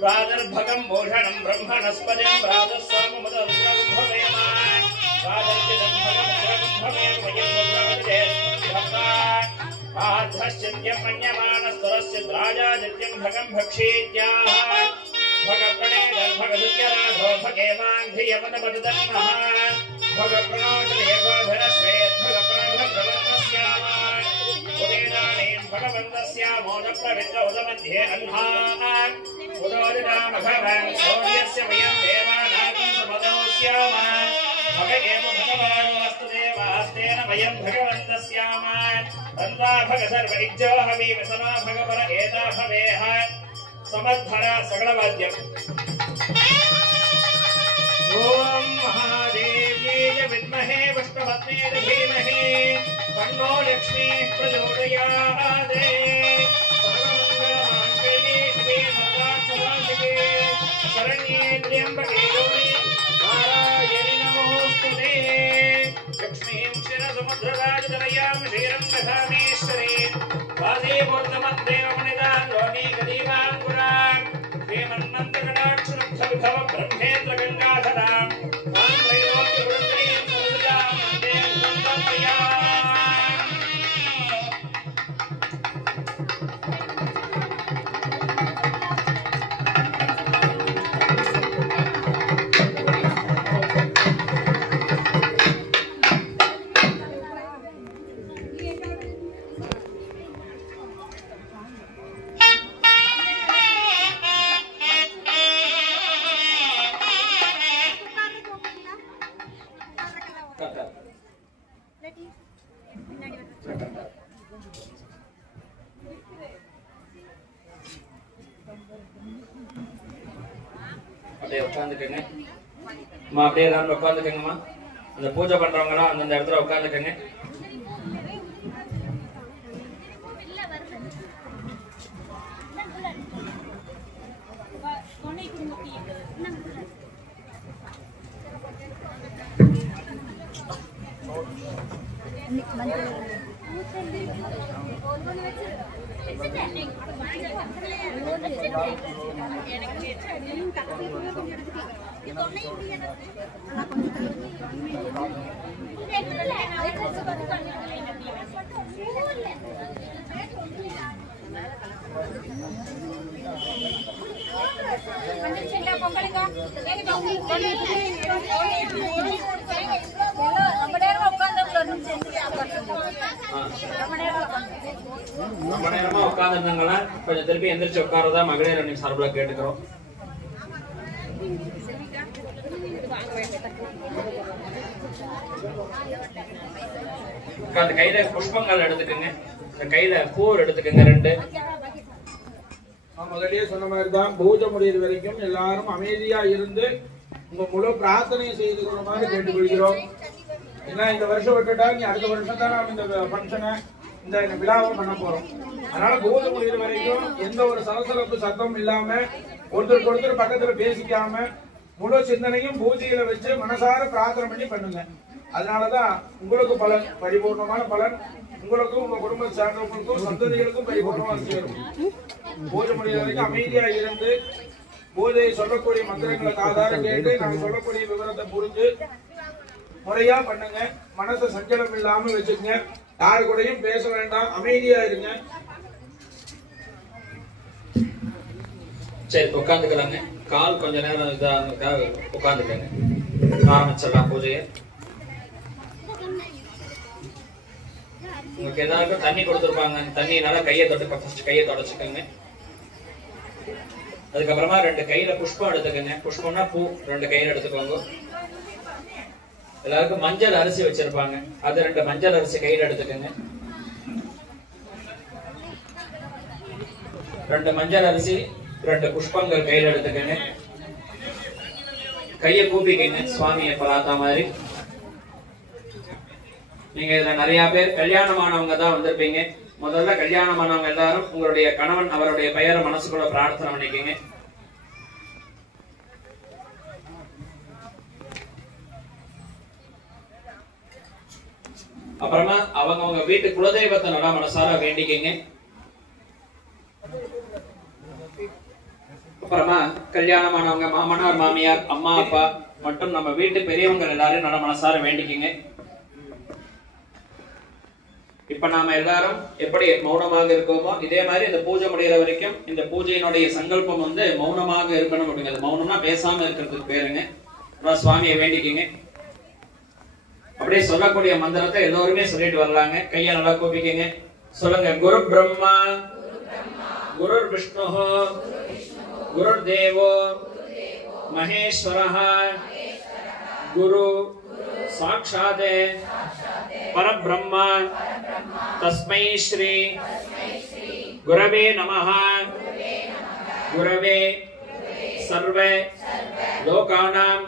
प्रादर्भगं भूषणं ब्रह्मणस्पतिं प्रादस्वाममदरुद्रं भवेम प्रादर्भगं मन्यमानस्तरस्य राजादित्यं भगं भक्षेत्याः भगप्रणे दर्भगदुत्यराधो भगेवाङ्घ्रियमदपदन्नः भगप्रणोदयगोधरश्वेत् भगप्रणोदभगवन्तस्याः उदेनानीं भगवन्तस्यामोदप्रवित्र उदमध्ये अह्नाः उदोदिताम भगवान् सूर्यस्य वयं देवानागं समदो स्याम भग एव भगवान् वस्तु देवास्तेन वयं भगवन्तस्याम तन्वा भग सर्व इज्जो हवीम समा भगवर एता भवेह समद्धरा सकलवाद्यम् ओम महादेव्यै विद्महे विष्णुपत्न्यै धीमहि तन्नो लक्ष्मी प्रचोदयात् शरण्ये त्र्यंबके गौरी नारायणि नमोस्तुते लक्ष्मीं क्षीरसमुद्रराजतनयां श्रीरङ्गधामेश्वरी वासी पूर्णमद्देव मणिदान लोनी गदीवान पुराण श्रीमन्नंत कटाक्षरक्ष विभव ब्रह्मेंद्र गंगाधरां तांत्रैलोक्य वृत्तिं सर्वजां देव संतप्रिया அப்படியே உட்கார்ந்துக்கங்க. அம்மா அப்படியே எல்லாரும் உட்கார்ந்துக்கங்கம்மா. அந்த பூஜை பண்றவங்கலாம் அந்த இடத்துல உட்கார்ந்துக்கங்க. ரொம்ப நேரமா உட்கார்ந்துருந்தாங்களா கொஞ்சம் திருப்பி எந்திரிச்சு உட்காரதா மகளிர் அணி சார்பில் கேட்டுக்கிறோம். அந்த கையில புஷ்பங்கள் எடுத்துக்கங்க, கையில பூ எடுத்துக்கங்க 2. முதல்லயே சொன்ன மாதிரி தான் பூஜை முடிகிற வரைக்கும் எல்லாரும் அமைதியா இருந்து உங்க முழு பிரார்த்தனையை செய்துக்கிற மாதிரி கேட்டுக்கொள்கிறோம். ஏன்னா இந்த வருஷம் விட்டுட்டா நீ அடுத்த வருஷம் தான் நாம் இந்த ஃபங்க்ஷனை இந்த விழாவை பண்ண போறோம். அதனால பூஜை முடிகிற வரைக்கும் எந்த ஒரு சலசலப்பு சத்தம் இல்லாம ஒருத்தருக்கு ஒருத்தர் பக்கத்துல பேசிக்காம முழு சிந்தனையும் பூஜையில வச்சு மனசார பிரார்த்தனை பண்ணி பண்ணுங்க. அதனாலதான் உங்களுக்கு பலன், பரிபூர்ணமான பலன் உங்களுக்கும் உங்க குடும்பத்தை சார்ந்தவங்களுக்கும் சந்ததிகளுக்கும் பரிபூர்ணமா சேரும். பூஜை முடிகிற வரைக்கும் அமைதியா இருந்து பூஜையை சொல்லக்கூடிய மந்திரங்களை காதார கேட்டு நான் சொல்லக்கூடிய விவரத்தை புரிஞ்சு முறையா பண்ணுங்க. மனசை சஞ்சலம் இல்லாம வச்சுக்கங்க. யாரு கூடயும் பேச வேண்டாம், அமைதியா இருங்க. சரி உட்காந்துக்கலாங்க. கால் கொஞ்ச நேரம் இதாக உட்காந்துக்கங்க. ஆரம்பிச்சிடலாம் பூஜையை. உங்களுக்கு எல்லாருக்கும் தண்ணி கொடுத்துருப்பாங்க. தண்ணினால கையை தொட்டு ஃபர்ஸ்ட் கையை தொடச்சுக்கோங்க. அதுக்கப்புறமா 2 கையில புஷ்பம் எடுத்துக்கங்க. புஷ்பம்னா பூ 2 கையில எடுத்துக்கோங்க. எல்லாருக்கும் மஞ்சள் அரிசி வச்சிருப்பாங்க, அது 2 மஞ்சள் அரிசி கையில எடுத்துக்கங்க. 2 மஞ்சள் அரிசி 2 புஷ்பங்கள் கையில எடுத்துக்கங்க. கையை கூப்பிக்கங்க சுவாமியை பார்த்தா மாதிரி. நீங்க இதுல நிறைய பேர் கல்யாணமானவங்க தான் வந்திருப்பீங்க. முதல்ல கல்யாணமானவங்க எல்லாரும் உங்களுடைய கணவன் அவருடைய பெயரை மனசுக்குள்ள பிரார்த்தனை பண்ணிக்கங்க. அப்புறமா அவங்க வீட்டு குலதெய்வத்தை நல்லா மனசார வேண்டிக்கங்க. அப்புறமா கல்யாணமானவங்க மாமனார் மாமியார் அம்மா அப்பா மற்றும் நம்ம வீட்டு பெரியவங்க எல்லாரும் நல்லா மனசார வேண்டிக்கங்க. இப்ப நாம எல்லாரும் எப்படி மௌனமாக இருக்கோமோ இதே மாதிரி இந்த பூஜை முடிகிற வரைக்கும் இந்த பூஜையினுடைய சங்கல்பம் வந்து மௌனமாக இருக்கணும் அப்படிங்கிறது. மௌனம்னா பேசாம இருக்கிறதுக்கு பேருங்க. சுவாமியை வேண்டிக்கங்க. அப்படியே சொல்லக்கூடிய மந்திரத்தை எல்லோருமே சொல்லிட்டு வரலாங்க. கையை நல்லா கூப்பிக்கங்க. சொல்லுங்க. குரு பிரம்மா குரு விஷ்ணு குரு தேவோ மகேஸ்வரஹ குரு சாட்சாத் பரபிரம்மா தஸ்மை ஸ்ரீ குரவே நமஹ. குரவே சர்வ லோகானாம்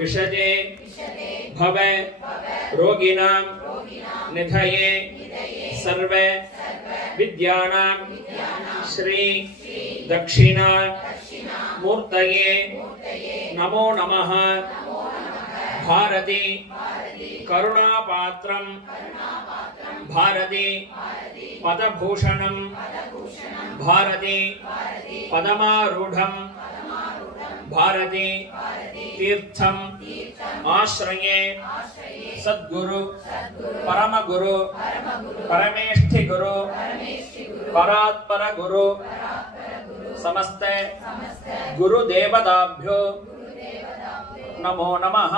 விஷஜே भव रोगिणां निधये सर्व विद्यानां श्री दक्षिणा मूर्तये नमो नमः. भारती करुणा पात्रम भारती पदभूषणम भारती पदमारूढ़म भारती तीर्थम आश्रये सद्गुरु परमगुरु परमेष्ठि गुरु परात्पर गुरु समस्त गुरु देवताभ्यो नमो नमः।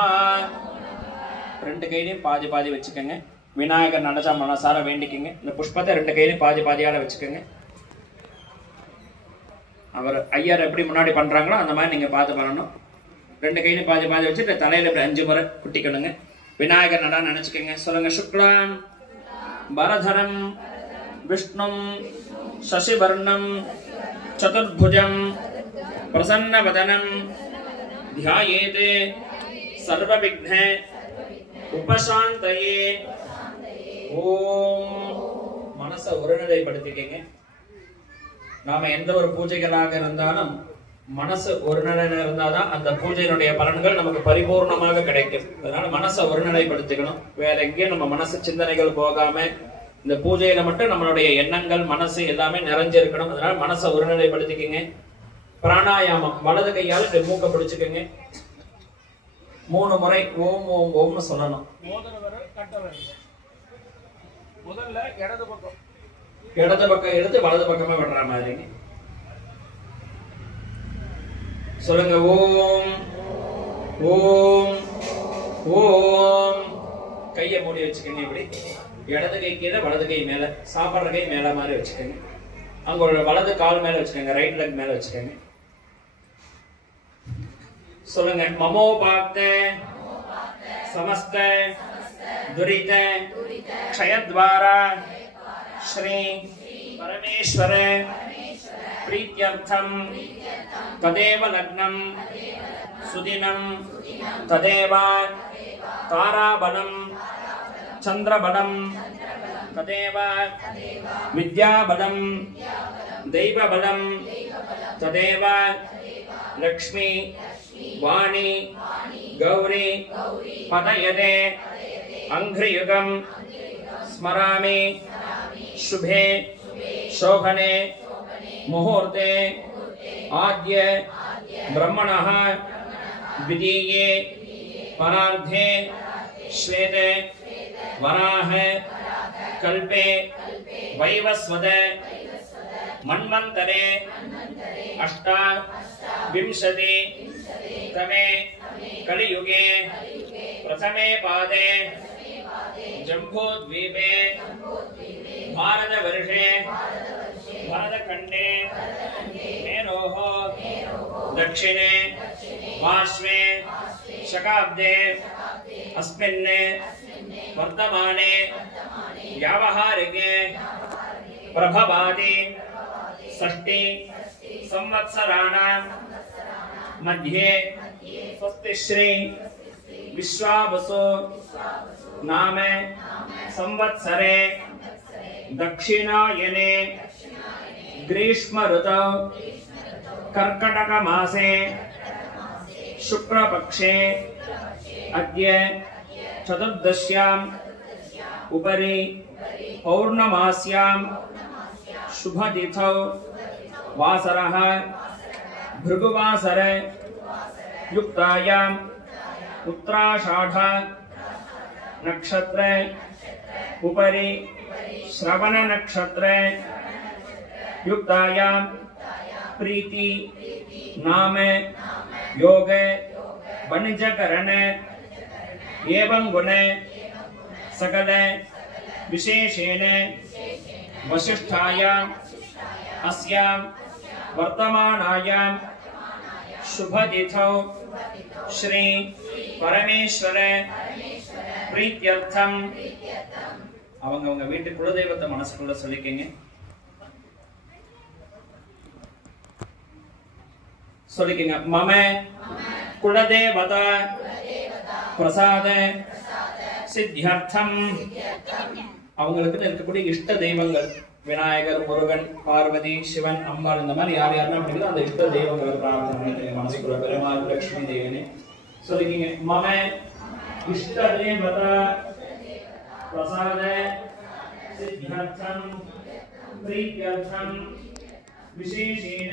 ரெண்டு கையிலையும் பாதி பாதி வச்சுக்கோங்க. விநாயகர் நடச்சா மனசார வேண்டிக்கங்க. இந்த புஷ்பத்தை ரெண்டு கையிலையும் பாதி பாதியால வச்சுக்கோங்க. அவர் ஐயர் எப்படி முன்னாடி பண்றாங்களோ அந்த மாதிரி நீங்க பார்த்து பண்ணணும். ரெண்டு கையிலையும் பாதி பாதி வச்சுட்டு தலையில இப்படி 5 முறை குட்டிக்கணுங்க. விநாயகர் நடா நினைச்சுக்கோங்க. சொல்லுங்க. சுக்லாம் பரதரம் விஷ்ணும் சசிவர்ணம் சதுர்புஜம் பிரசன்னவதனம் ध्यायेते सर्वविघ्न उपशान्तये। ஓம். மனசை ஒருநிலைப்படுத்திக்கங்க. நாம எந்த ஒரு பூஜைகளாக இருந்தாலும் மனசு ஒருநிலையில இருந்தாதான் அந்த பூஜையினுடைய பலன்கள் நமக்கு பரிபூர்ணமாக கிடைக்கும். அதனால மனசை ஒருநிலைப்படுத்திக்கணும். வேற எங்கேயும் நம்ம மனசு சிந்தனைகள் போகாம இந்த பூஜையில மட்டும் நம்மளுடைய எண்ணங்கள் மனசு எல்லாமே நிறைஞ்சிருக்கணும். அதனால மனசை ஒருநிலைப்படுத்திக்கங்க. பிராணாயாமம் வலது கையால மூக்க பிடிச்சுக்கங்க. 3 முறை ஓம் ஓம் ஓம்னு சொல்லணும். முதல்ல இடது பக்கம் எடுத்து வலது பக்கமா விடுற மாதிரி சொல்லுங்க. ஓம் ஓம் ஓம். கையை மூடி வச்சுக்கங்க. இப்படி இடது கை கீழே வலது கை மேல, சாப்பிடுற கை மேல மாதிரி வச்சுக்கோங்க. அங்க ஒரு வலது கால் மேல வச்சுக்கோங்க. ரைட் லெக் மேல வச்சுக்கோங்க. சொல்லுங்க. மமோபாக்த समस्त दुरित क्षयद्वारा श्री परमेश्वर प्रीत्यर्थम तदेव लग्नं सुदिनं तदेव ताराबलं चंद्रबलं तदेव विद्याबलं दैवबलं तदेव लक्ष्मी वाणी गौरी पदयते अंघ्रियुगं स्मरामि शुभे शोभने मुहूर्ते आद्य ब्रह्मणः द्वितीये परार्धे श्वेते वराह कल्पे वैवस्वत मन्वन्तरे अष्टाविंशति तमे कलियुगे प्रथमे पादे जम्बूद्वीपे भारतवर्षे भारतखण्डे मेरोः दक्षिणे पार्श्वे शकाब्दे अस्मिन् वर्तमाने व्यावहारिके प्रभवादि षष्टि संवत्सराणां मध्ये स्वस्ति श्री विश्वावसु नाम संवत्सरे दक्षिणायने ग्रीष्म ऋतौ कर्कटक मासे शुक्लपक्षे अद्य चतुर्दश्याम् उपरि पौर्णमास्यां शुभतिथौ वासरः भृगुवासर युक्तायां उत्तराषाढ नक्षत्र उपरि श्रवण नक्षत्र युक्तायां प्रीति नाम योग वणिजकरण एवं गुण सकल विशेषेण वसिष्ठायां अस्यां वर्तमानायां शुभतिथौ श्री परमेश्वर प्रीत्यर्थम அவங்க வீட்டு குலதெய்வத்தை மனசுக்குள்ள சொல்லிக்கங்க. சொல்லிக்கங்க. மம குலதேவதா பிரசாத சித்தியர்த்தம். அவங்களுக்கு இருக்கக்கூடிய இஷ்ட தெய்வங்கள் விநாயகர், முருகன், பார்வதி, சிவன், அம்பாள், இந்த மாதிரி யார் யாருன்னா அப்படிங்கிறது அந்த இஷ்ட தெய்வங்களை பிரார்த்தனை பண்ணிக்கங்க மனசுக்குள்ள. பெருமாள், லட்சுமி தேவனே சொல்லிக்கங்க. மம इष्टदेवता प्रसाद सिद्ध्यर्थम प्रीत्यर्थम विशेषेण